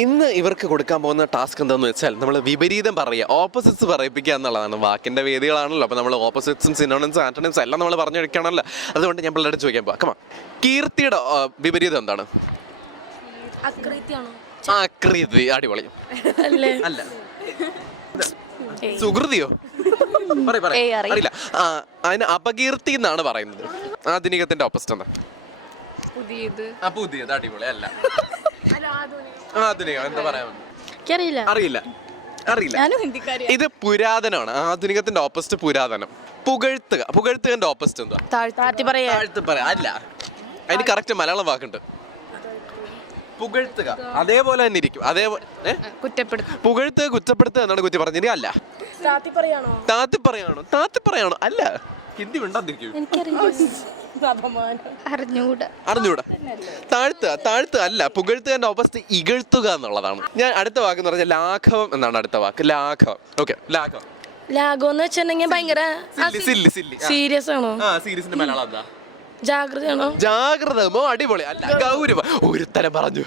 ഇന്ന് ഇവർക്ക് കൊടുക്കാൻ പോകുന്ന ടാസ്ക് എന്താണെന്ന് വെച്ചാൽ നമ്മൾ വിപരീതം പറയുക, ഓപ്പോസിറ്റ്സ് പറയിപ്പിക്കുക എന്നുള്ളതാണ്. വാക്കിൻ്റെ വേദികളാണല്ലോ, അപ്പോൾ നമ്മൾ ഓപ്പോസിറ്റ്സും സിനോണിംസും ആന്റണിംസും എല്ലാം നമ്മൾ പറഞ്ഞു വെക്കണമല്ലോ. അതുകൊണ്ട് ഞാൻ പിള്ളേരോട് ചോദിക്കാൻ പോകാം. കമാ, കീർത്തിയുടെ വിപരീതം എന്താണ്? ആകൃതി. അടിപൊളി. അല്ല, സുകൃതിയോ? അറിയില്ല. അതിന് അപകീർത്തി എന്നാണ് പറയുന്നത്. ആധുനികത്തിന്റെ ഓപ്പോസിറ്റ് എന്താ? പുതിയത്. അടിപൊളി. അല്ല, ആധുനികം എന്താ പറയാ? അറിയില്ല. ഇത് പുരാതനമാണ്. ആധുനികത്തിന്റെ ഓപ്പോസിറ്റ് പുരാതനം. പുകഴ്ത്തുക. പുകഴ്ത്തുകന്റെ ഓപ്പോസിറ്റ് എന്താ? താഴ്ത്തി പറയാ. അല്ല, അതിന് കറക്റ്റ് മലയാളം വാക്കുണ്ട്. പുകഴ്ത്തുക അതേപോലെ തന്നെ ഇരിക്കും. അതേപോലെ പുകഴ്ത്തുക, കുറ്റപ്പെടുത്തുക എന്നാണ് കുറ്റി പറഞ്ഞത്. അല്ല, താത്തി പറയാണോ? അല്ല, ഹിന്ദി മിണ്ടാതിരിക്കും. അറിഞ്ഞൂടാ. താഴ്ത്തുക അല്ല, പുകഴ്ത്തുകന്റെ ഓപ്പോസിറ്റ് ഇകഴ്ത്തുക എന്നുള്ളതാണ്. ഞാൻ അടുത്ത വാക്ക് എന്ന് പറഞ്ഞാൽ ലാഘവം എന്നാണ് അടുത്ത വാക്ക്. ലാഘവം. ഓക്കെ, ലാഘവം. ലാഘവം എന്ന് വെച്ചിട്ടുണ്ടെങ്കിൽ ഭയങ്കര സീരിയസ് ആണോ? സീരിയസിന്റെ മലയാളം എന്താ? ജാഗ്രതയാണോ? ജാഗ്രത. അടിപൊളി. അല്ല, ഗൗരവം. ഒരുത്തരം പറഞ്ഞു.